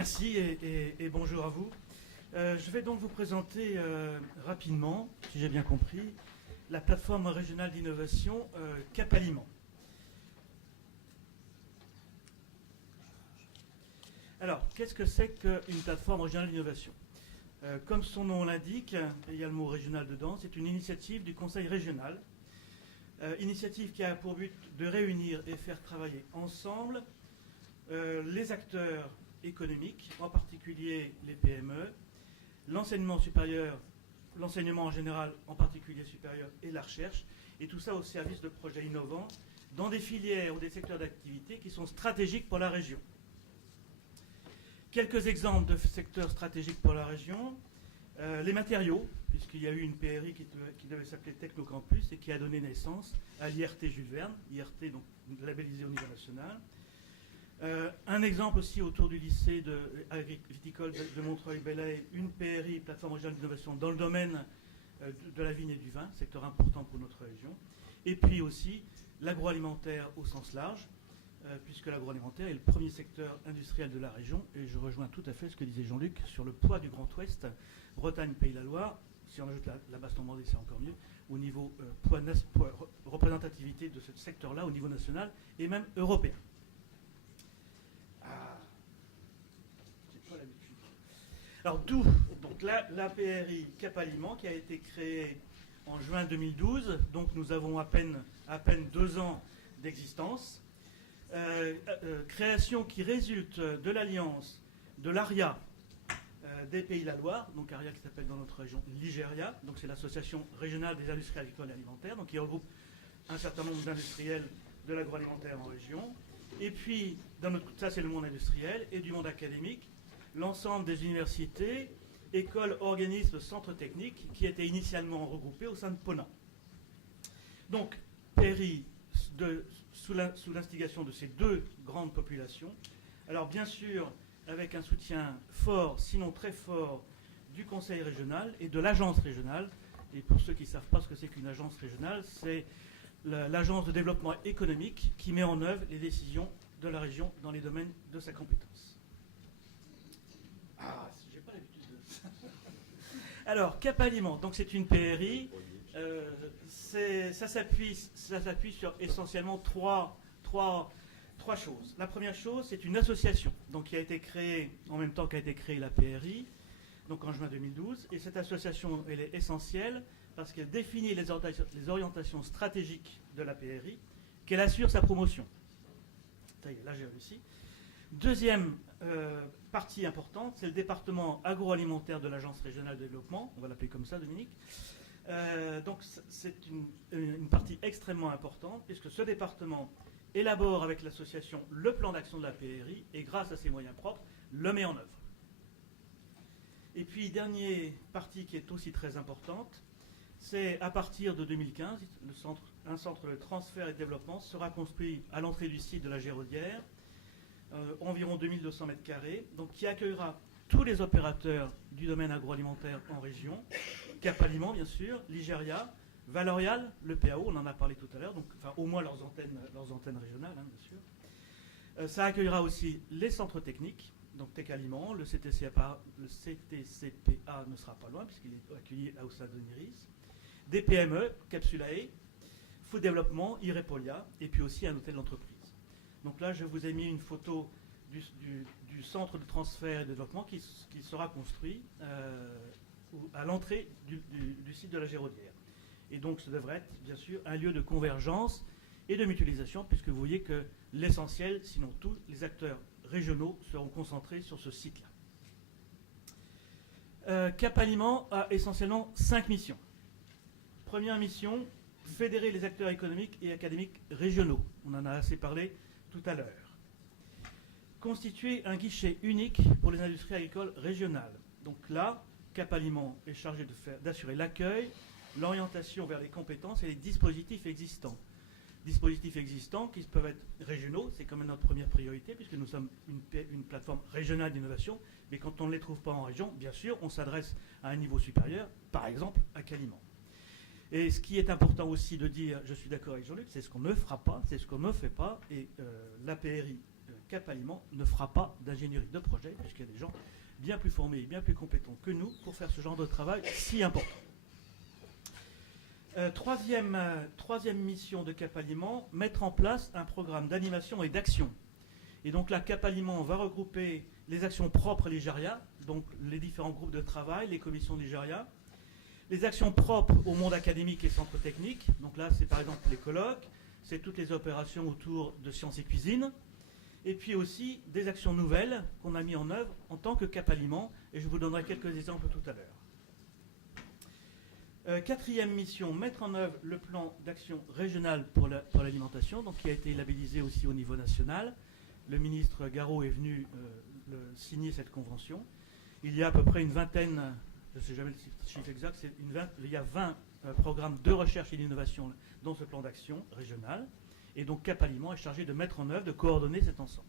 Merci et bonjour à vous. Je vais donc vous présenter rapidement, si j'ai bien compris, la plateforme régionale d'innovation Cap Aliment. Alors, qu'est-ce que c'est qu'une plateforme régionale d'innovation? Comme son nom l'indique, il y a le mot régional dedans, c'est une initiative du Conseil régional, initiative qui a pour but de réunir et faire travailler ensemble les acteurs économiques, en particulier les PME, l'enseignement supérieur, l'enseignement en général, en particulier supérieur, et la recherche, et tout ça au service de projets innovants dans des filières ou des secteurs d'activité qui sont stratégiques pour la région. Quelques exemples de secteurs stratégiques pour la région. Les matériaux, puisqu'il y a eu une PRI qui devait s'appeler Technocampus et qui a donné naissance à l'IRT Jules Verne, IRT donc labellisé au niveau national. Un exemple aussi autour du lycée viticole de Montreuil-Bellay, une PRI, plateforme régionale d'innovation, dans le domaine de la vigne et du vin, secteur important pour notre région. Et puis aussi l'agroalimentaire au sens large, puisque l'agroalimentaire est le premier secteur industriel de la région, et je rejoins tout à fait ce que disait Jean-Luc sur le poids du Grand Ouest, Bretagne, Pays de la Loire, si on ajoute la Basse-Normandie, c'est encore mieux, au niveau poids représentativité de ce secteur-là au niveau national et même européen. J'ai pas l'habitude. Alors d'où donc la PRI Cap Aliment qui a été créée en juin 2012, donc nous avons à peine 2 ans d'existence. Création qui résulte de l'alliance de l'ARIA des Pays de la Loire, donc ARIA qui s'appelle dans notre région l'IGERIA, donc c'est l'association régionale des industries agricoles et alimentaires, donc qui regroupe un certain nombre d'industriels de l'agroalimentaire en région. Et puis, ça c'est le monde industriel et du monde académique, l'ensemble des universités, écoles, organismes, centres techniques qui étaient initialement regroupés au sein de PONA. Donc, PRI, sous l'instigation de ces deux grandes populations, alors bien sûr avec un soutien fort, sinon très fort, du Conseil régional et de l'agence régionale. Et pour ceux qui ne savent pas ce que c'est qu'une agence régionale, c'est l'agence de développement économique qui met en œuvre les décisions de la région dans les domaines de sa compétence. J'ai pas l'habitude de ça. Alors, Cap Aliment, donc c'est une PRI. Ça s'appuie sur essentiellement trois choses. La première chose, c'est une association donc, qui a été créée en même temps qu'a été créée la PRI, donc en juin 2012. Et cette association, elle est essentielle parce qu'elle définit les orientations stratégiques de la PRI, qu'elle assure sa promotion. Ça y est, là j'ai réussi. Deuxième partie importante, c'est le département agroalimentaire de l'Agence régionale de développement, on va l'appeler comme ça, Dominique. Donc c'est une partie extrêmement importante, puisque ce département élabore avec l'association le plan d'action de la PRI, et grâce à ses moyens propres, le met en œuvre. Et puis, dernière partie qui est aussi très importante, c'est à partir de 2015, un centre de transfert et de développement sera construit à l'entrée du site de la Géraudière, environ 2200 m², donc qui accueillera tous les opérateurs du domaine agroalimentaire en région, Cap Aliment bien sûr, l'IGERIA, Valorial, le PAO, on en a parlé tout à l'heure, donc enfin au moins leurs antennes régionales, hein, bien sûr. Ça accueillera aussi les centres techniques, donc Tech Aliment, le CTCPA ne sera pas loin puisqu'il est accueilli au sein de NIRIS, des PME, Capsulae, Food Développement, Irepolia, et puis aussi un hôtel d'entreprise. Donc là, je vous ai mis une photo du centre de transfert et de développement qui sera construit à l'entrée du site de la Géraudière. Et donc, ce devrait être, bien sûr, un lieu de convergence et de mutualisation, puisque vous voyez que l'essentiel, sinon tous les acteurs régionaux seront concentrés sur ce site-là. Cap Aliment a essentiellement 5 missions. Première mission, fédérer les acteurs économiques et académiques régionaux. On en a assez parlé tout à l'heure. Constituer un guichet unique pour les industries agricoles régionales. Donc là, Cap Aliment est chargé d'assurer l'accueil, l'orientation vers les compétences et les dispositifs existants. Dispositifs existants qui peuvent être régionaux, c'est quand même notre première priorité, puisque nous sommes une plateforme régionale d'innovation, mais quand on ne les trouve pas en région, bien sûr, on s'adresse à un niveau supérieur, par exemple à Caliment. Et ce qui est important aussi de dire, je suis d'accord avec Jean-Luc, c'est ce qu'on ne fera pas, c'est ce qu'on ne fait pas, et la PRI Cap Aliment ne fera pas d'ingénierie de projet, puisqu'il y a des gens bien plus formés et bien plus compétents que nous pour faire ce genre de travail si important. Troisième mission de Cap Aliment, mettre en place un programme d'animation et d'action. Et donc là, Cap Aliment va regrouper les actions propres à l'Igeria, donc les différents groupes de travail, les commissions de l'Igeria, les actions propres au monde académique et centres techniques, donc là c'est par exemple les colloques, c'est toutes les opérations autour de sciences et cuisine, et puis aussi des actions nouvelles qu'on a mis en œuvre en tant que Cap Aliment, et je vous donnerai quelques exemples tout à l'heure. Quatrième mission, mettre en œuvre le plan d'action régional pour l'alimentation, donc qui a été labellisé aussi au niveau national. Le ministre Garot est venu signer cette convention. Il y a à peu près une vingtaine, je ne sais jamais le chiffre exact, il y a 20 programmes de recherche et d'innovation dans ce plan d'action régional. Et donc Cap Aliment est chargé de mettre en œuvre, de coordonner cet ensemble.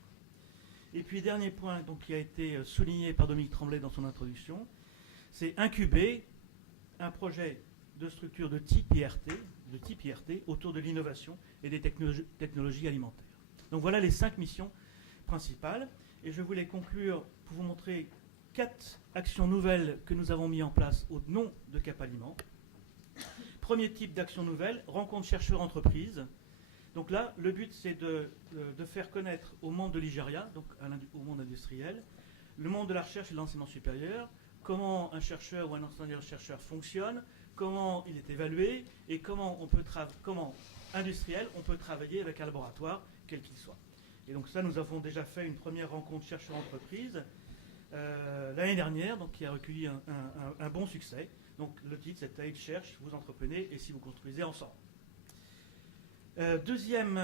Et puis dernier point donc, qui a été souligné par Dominique Tremblay dans son introduction, c'est incuber un projet de structure de type IRT autour de l'innovation et des technologies alimentaires. Donc voilà les 5 missions principales. Et je voulais conclure pour vous montrer 4 actions nouvelles que nous avons mises en place au nom de Cap Aliment. Premier type d'action nouvelle, rencontre chercheurs-entreprises. Donc là, le but, c'est de faire connaître au monde de l'Igeria, donc au monde industriel, le monde de la recherche et de l'enseignement supérieur, comment un chercheur ou un enseignant-chercheur fonctionne, comment il est évalué et comment industriel, on peut travailler avec un laboratoire, quel qu'il soit. Et donc ça, nous avons déjà fait une première rencontre chercheur-entreprise l'année dernière, donc qui a recueilli un bon succès. Donc le titre, c'est « Age cherche, vous entreprenez et si vous construisez ensemble ». Deuxième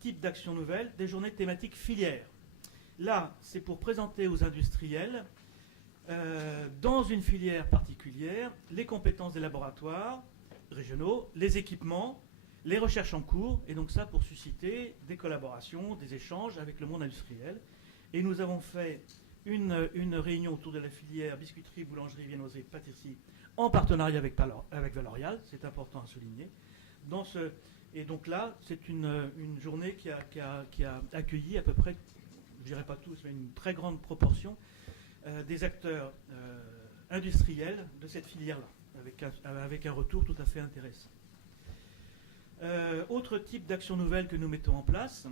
type d'action nouvelle, des journées thématiques filières. Là, c'est pour présenter aux industriels, dans une filière particulière, les compétences des laboratoires régionaux, les équipements, les recherches en cours, et donc ça pour susciter des collaborations, des échanges avec le monde industriel. Et nous avons fait une réunion autour de la filière biscuiterie, boulangerie, viennoiserie, pâtisserie, en partenariat avec Valorial, c'est important à souligner. Et donc là, c'est une journée qui a accueilli à peu près, je ne dirais pas tous, mais une très grande proportion des acteurs industriels de cette filière-là, avec un retour tout à fait intéressant. Autre type d'action nouvelle que nous mettons en place,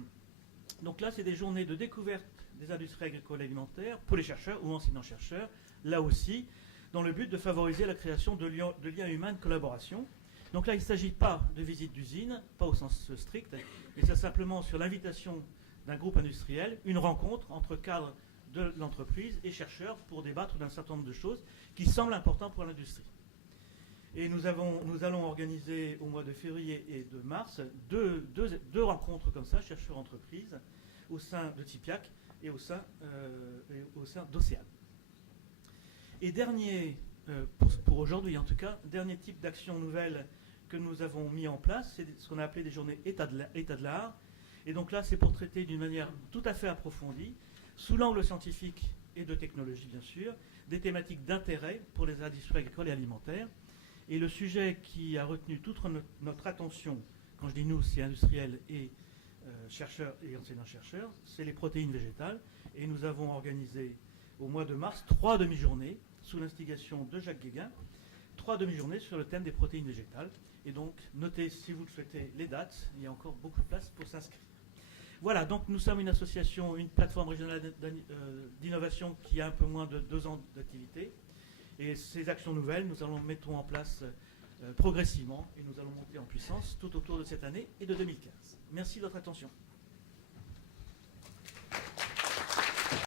donc là, c'est des journées de découverte des industries agricoles et alimentaires pour les chercheurs ou enseignants-chercheurs, là aussi, dans le but de favoriser la création de liens humains de collaboration. Donc là, il ne s'agit pas de visite d'usine, pas au sens strict, mais c'est simplement sur l'invitation d'un groupe industriel, une rencontre entre cadres de l'entreprise et chercheurs pour débattre d'un certain nombre de choses qui semblent importantes pour l'industrie. Et nous allons organiser au mois de février et de mars deux rencontres comme ça, chercheurs-entreprises, au sein de TIPIAC et au sein d'Océane. Et dernier, pour aujourd'hui en tout cas, dernier type d'action nouvelle que nous avons mis en place, c'est ce qu'on a appelé des journées état de l'art. Et donc là, c'est pour traiter d'une manière tout à fait approfondie, sous l'angle scientifique et de technologie bien sûr, des thématiques d'intérêt pour les industries agricoles et alimentaires. Et le sujet qui a retenu toute notre attention, quand je dis nous, c'est industriels et chercheurs et enseignants-chercheurs, c'est les protéines végétales. Et nous avons organisé au mois de mars 3 demi-journées, sous l'instigation de Jacques Guéguin, 3 demi-journées sur le thème des protéines végétales. Et donc, notez, si vous le souhaitez, les dates. Il y a encore beaucoup de place pour s'inscrire. Voilà, donc nous sommes une association, une plateforme régionale d'innovation qui a un peu moins de 2 ans d'activité. Et ces actions nouvelles, nous allons mettre en place progressivement et nous allons monter en puissance tout autour de cette année et de 2015. Merci de votre attention.